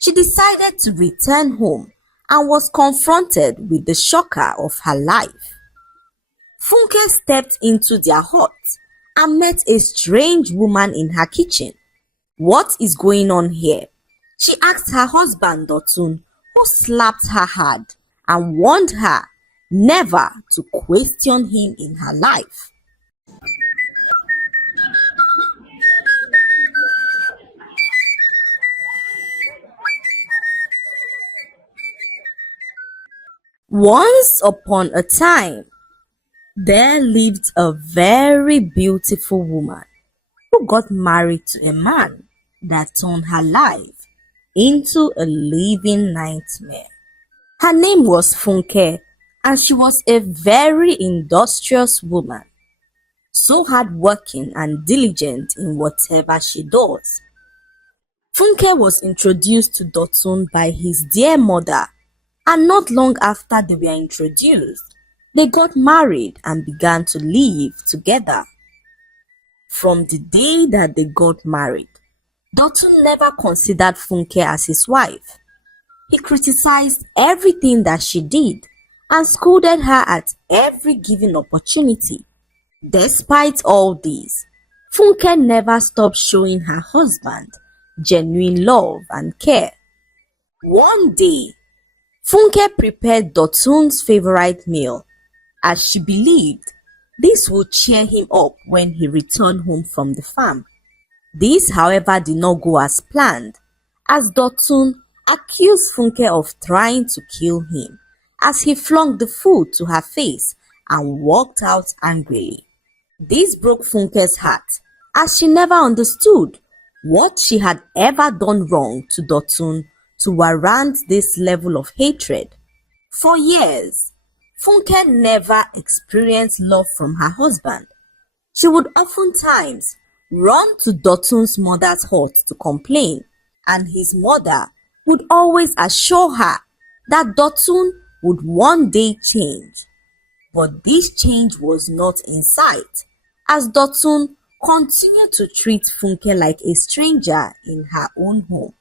She decided to return home and was confronted with the shocker of her life. Funke stepped into their hut and met a strange woman in her kitchen. "What is going on here?" she asked her husband Dotun, who slapped her hard and warned her never to question him in her life. Once upon a time, there lived a very beautiful woman who got married to a man that turned her life into a living nightmare. Her name was Funke, and she was a very industrious woman, so hardworking and diligent in whatever she does. Funke was introduced to Dotun by his dear mother, and not long after they were introduced, they got married and began to live together. From the day that they got married, Dotun never considered Funke as his wife. He criticized everything that she did and scolded her at every given opportunity. Despite all this, Funke never stopped showing her husband genuine love and care. One day, Funke prepared Dotun's favorite meal, as she believed this would cheer him up when he returned home from the farm. This, however, did not go as planned, as Dotun accused Funke of trying to kill him as he flung the food to her face and walked out angrily. This broke Funke's heart, as she never understood what she had ever done wrong to Dotun to warrant this level of hatred. For years, Funke never experienced love from her husband. She would oftentimes run to Dotun's mother's hut to complain, and his mother would always assure her that Dotun would one day change. But this change was not in sight, as Dotun continued to treat Funke like a stranger in her own home.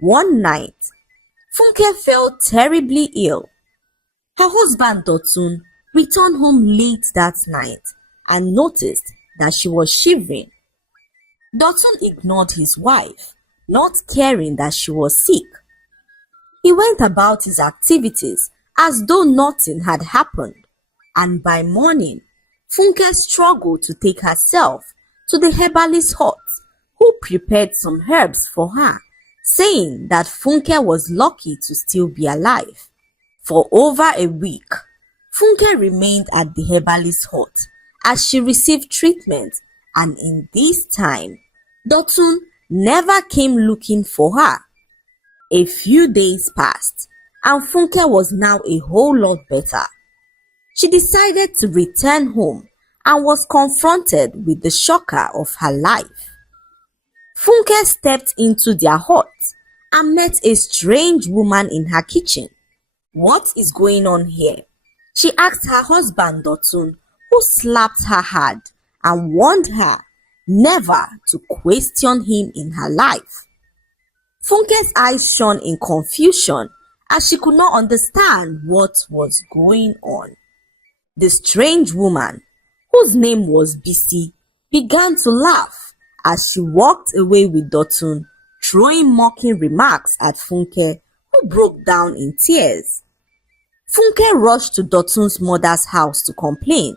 One night, Funke fell terribly ill. Her husband Dotun returned home late that night and noticed that she was shivering. Dotun ignored his wife, not caring that she was sick. He went about his activities as though nothing had happened, and by morning, Funke struggled to take herself to the herbalist's hut, who prepared some herbs for her, saying that Funke was lucky to still be alive. For over a week, Funke remained at the herbalist's hut as she received treatment, and in this time, Dotun never came looking for her. A few days passed, and Funke was now a whole lot better. She decided to return home and was confronted with the shocker of her life. Funke stepped into their hut and met a strange woman in her kitchen. "What is going on here?" she asked her husband Dotun, who slapped her hard and warned her never to question him in her life. Funke's eyes shone in confusion as she could not understand what was going on. The strange woman, whose name was Bisi, began to laugh as she walked away with Dotun, throwing mocking remarks at Funke, who broke down in tears. Funke rushed to Dotun's mother's house to complain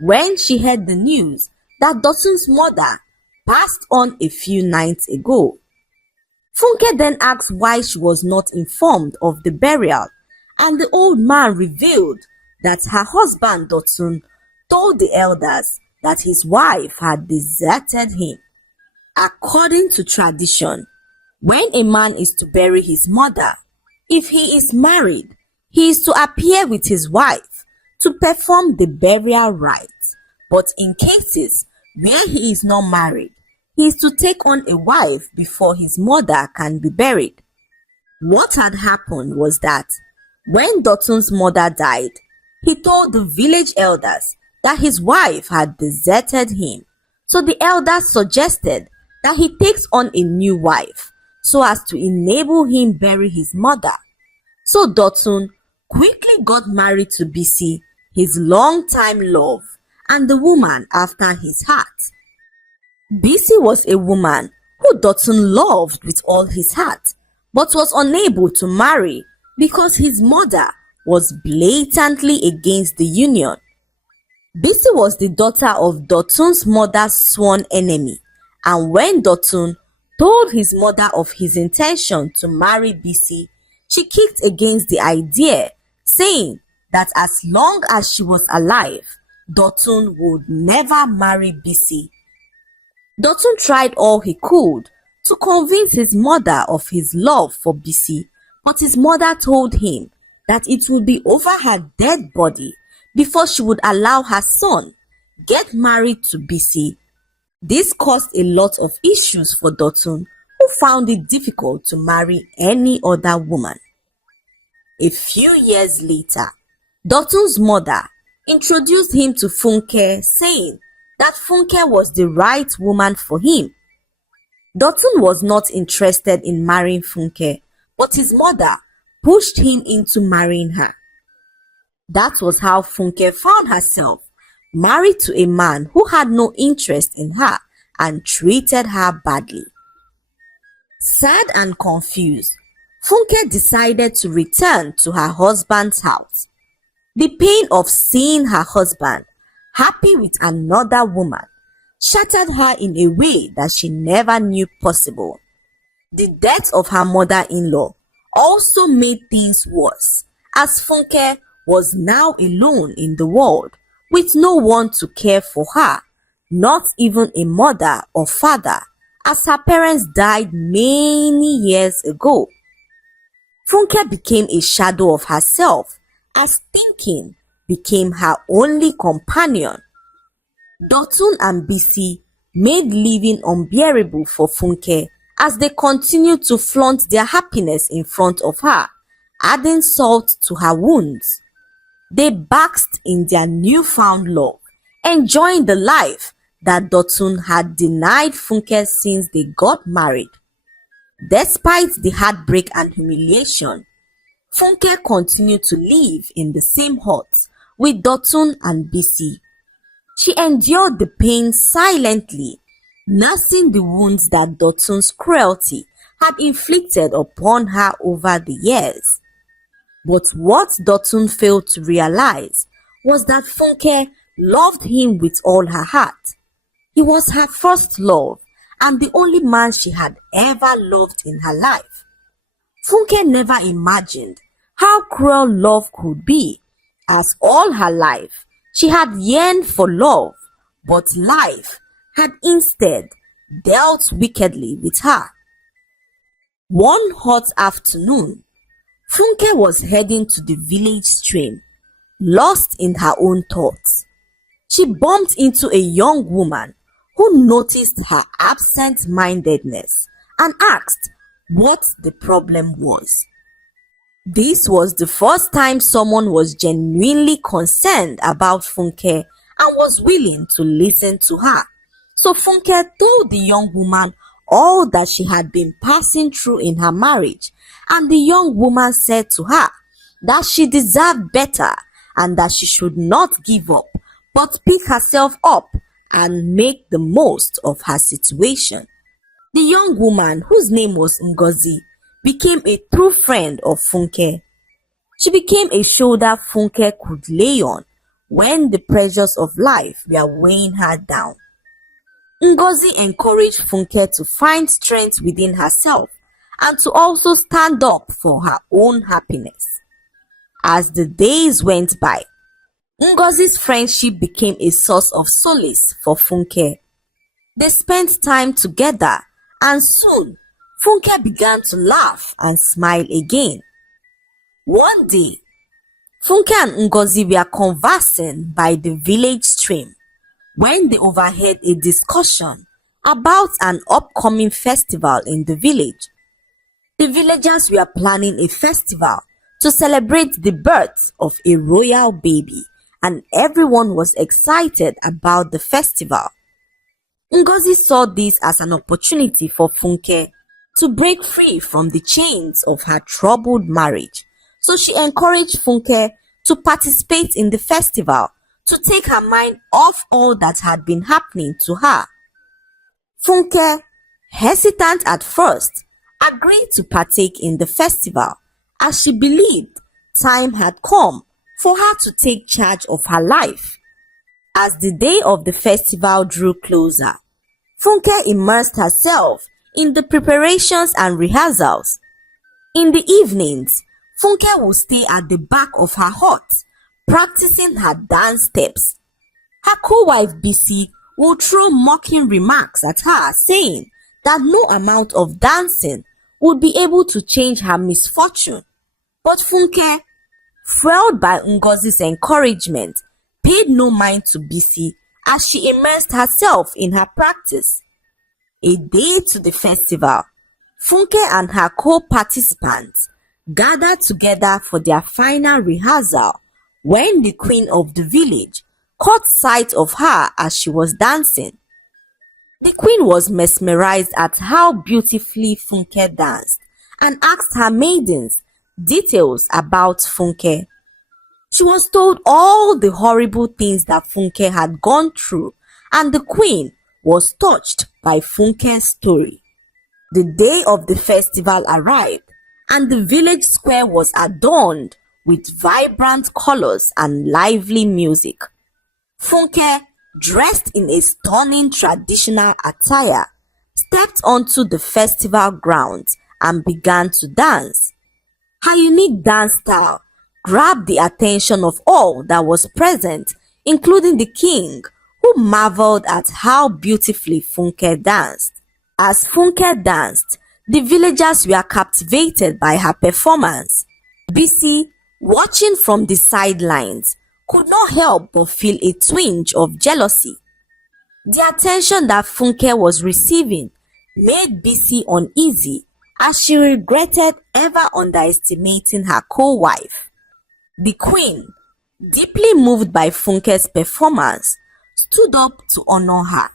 when she heard the news that Dotun's mother passed on a few nights ago. Funke then asked why she was not informed of the burial, and the old man revealed that her husband Dotun told the elders that his wife had deserted him. According to tradition, when a man is to bury his mother, if he is married, he is to appear with his wife to perform the burial rites. But in cases where he is not married, he is to take on a wife before his mother can be buried. What had happened was that when Dotun's mother died, he told the village elders that his wife had deserted him. So the elders suggested that he takes on a new wife so as to enable him bury his mother. So Dotun quickly got married to Bisi, his longtime love, and the woman after his heart. Bisi was a woman who Dotun loved with all his heart, but was unable to marry because his mother was blatantly against the union. Bisi was the daughter of Dotun's mother's sworn enemy, and when Dotun told his mother of his intention to marry Bisi, she kicked against the idea, saying that as long as she was alive, Dotun would never marry Bisi. Dotun tried all he could to convince his mother of his love for Bisi, but his mother told him that it would be over her dead body before she would allow her son get married to Bisi. This caused a lot of issues for Dotun, who found it difficult to marry any other woman. A few years later, Dotun's mother introduced him to Funke, saying that Funke was the right woman for him. Dotun was not interested in marrying Funke, but his mother pushed him into marrying her. That was how Funke found herself married to a man who had no interest in her and treated her badly. Sad and confused, Funke decided to return to her husband's house. The pain of seeing her husband happy with another woman shattered her in a way that she never knew possible. The death of her mother-in-law also made things worse, as Funke was now alone in the world with no one to care for her, not even a mother or father, as her parents died many years ago. Funke became a shadow of herself, as thinking became her only companion. Dotun and Bisi made living unbearable for Funke as they continued to flaunt their happiness in front of her, adding salt to her wounds. They basked in their newfound love, enjoying the life that Dotun had denied Funke since they got married. Despite the heartbreak and humiliation, Funke continued to live in the same hut with Dotun and Bisi. She endured the pain silently, nursing the wounds that Dotun's cruelty had inflicted upon her over the years. But what Dotun failed to realize was that Funke loved him with all her heart. He was her first love and the only man she had ever loved in her life. Funke never imagined how cruel love could be, as all her life she had yearned for love, but life had instead dealt wickedly with her. One hot afternoon, Funke was heading to the village stream, lost in her own thoughts. She bumped into a young woman who noticed her absent-mindedness and asked what the problem was. This was the first time someone was genuinely concerned about Funke and was willing to listen to her. So Funke told the young woman all that she had been passing through in her marriage, and the young woman said to her that she deserved better and that she should not give up, but pick herself up and make the most of her situation. The young woman, whose name was Ngozi, became a true friend of Funke. She became a shoulder Funke could lay on when the pressures of life were weighing her down. Ngozi encouraged Funke to find strength within herself and to also stand up for her own happiness. As the days went by, Ngozi's friendship became a source of solace for Funke. They spent time together, and soon Funke began to laugh and smile again. One day, Funke and Ngozi were conversing by the village stream when they overheard a discussion about an upcoming festival in the village. The villagers were planning a festival to celebrate the birth of a royal baby, and everyone was excited about the festival. Ngozi saw this as an opportunity for Funke to break free from the chains of her troubled marriage. So she encouraged Funke to participate in the festival to take her mind off all that had been happening to her. Funke, hesitant at first, agreed to partake in the festival as she believed time had come for her to take charge of her life. As the day of the festival drew closer, Funke immersed herself in the preparations and rehearsals. In the evenings, Funke would stay at the back of her hut, practicing her dance steps. Her co-wife Bisi would throw mocking remarks at her, saying that no amount of dancing would be able to change her misfortune. But Funke, fueled by Ngozi's encouragement, paid no mind to Bisi as she immersed herself in her practice. A day to the festival, Funke and her co-participants gathered together for their final rehearsal when the queen of the village caught sight of her as she was dancing. The queen was mesmerized at how beautifully Funke danced and asked her maidens details about Funke. She was told all the horrible things that Funke had gone through, and the queen was touched by Funke's story. The day of the festival arrived, and the village square was adorned with vibrant colors and lively music. Funke, dressed in a stunning traditional attire, stepped onto the festival grounds and began to dance. Her unique dance style grabbed the attention of all that was present, including the king, who marveled at how beautifully Funke danced. As Funke danced, the villagers were captivated by her performance. Bisi, watching from the sidelines, could not help but feel a twinge of jealousy. The attention that Funke was receiving made Bisi uneasy as she regretted ever underestimating her co-wife. The queen, deeply moved by Funke's performance, stood up to honor her.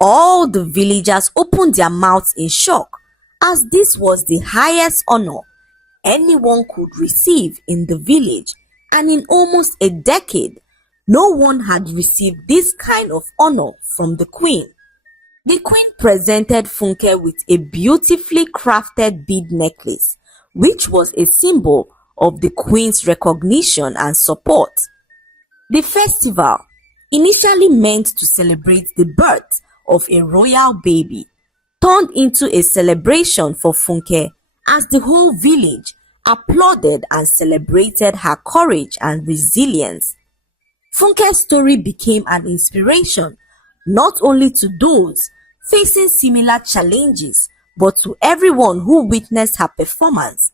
All the villagers opened their mouths in shock as this was the highest honor anyone could receive in the village, and in almost a decade, no one had received this kind of honor from the queen. The queen presented Funke with a beautifully crafted bead necklace, which was a symbol of the queen's recognition and support. The festival, initially meant to celebrate the birth of a royal baby, turned into a celebration for Funke as the whole village applauded and celebrated her courage and resilience. Funke's story became an inspiration not only to those facing similar challenges, but to everyone who witnessed her performance.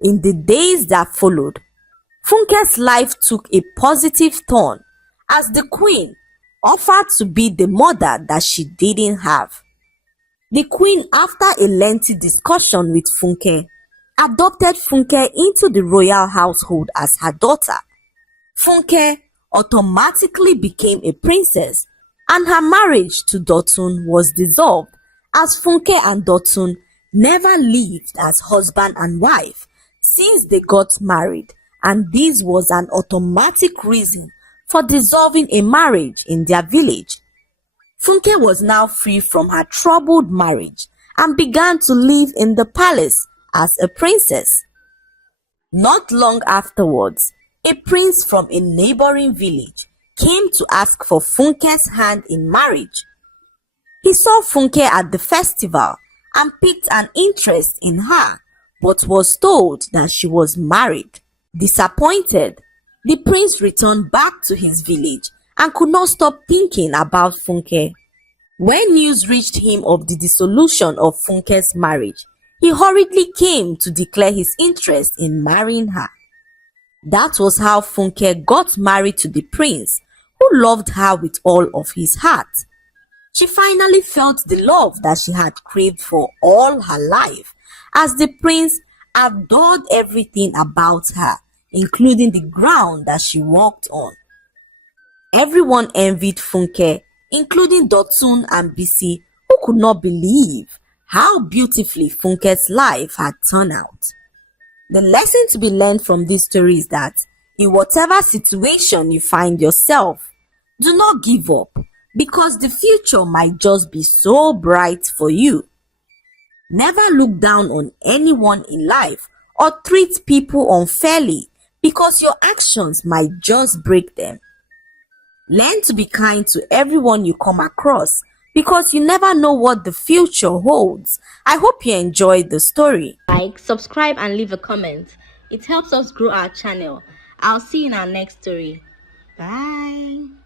In the days that followed, Funke's life took a positive turn as the queen offered to be the mother that she didn't have. The queen, after a lengthy discussion with Funke, adopted Funke into the royal household as her daughter. Funke automatically became a princess, and her marriage to Dotun was dissolved as Funke and Dotun never lived as husband and wife since they got married, and this was an automatic reason for dissolving a marriage in their village. Funke was now free from her troubled marriage and began to live in the palace as a princess. Not long afterwards, a prince from a neighboring village came to ask for Funke's hand in marriage. He saw Funke at the festival and picked an interest in her, but was told that she was married. Disappointed, the prince returned back to his village and could not stop thinking about Funke. When news reached him of the dissolution of Funke's marriage, he hurriedly came to declare his interest in marrying her. That was how Funke got married to the prince, who loved her with all of his heart. She finally felt the love that she had craved for all her life, as the prince adored everything about her, including the ground that she walked on. Everyone envied Funke, including Dotun and Bisi, who could not believe how beautifully Funke's life had turned out. The lesson to be learned from this story is that in whatever situation you find yourself, do not give up because the future might just be so bright for you. Never look down on anyone in life or treat people unfairly because your actions might just break them. Learn to be kind to everyone you come across because you never know what the future holds. I hope you enjoyed the story. Like, subscribe, and leave a comment. It helps us grow our channel. I'll see you in our next story. Bye.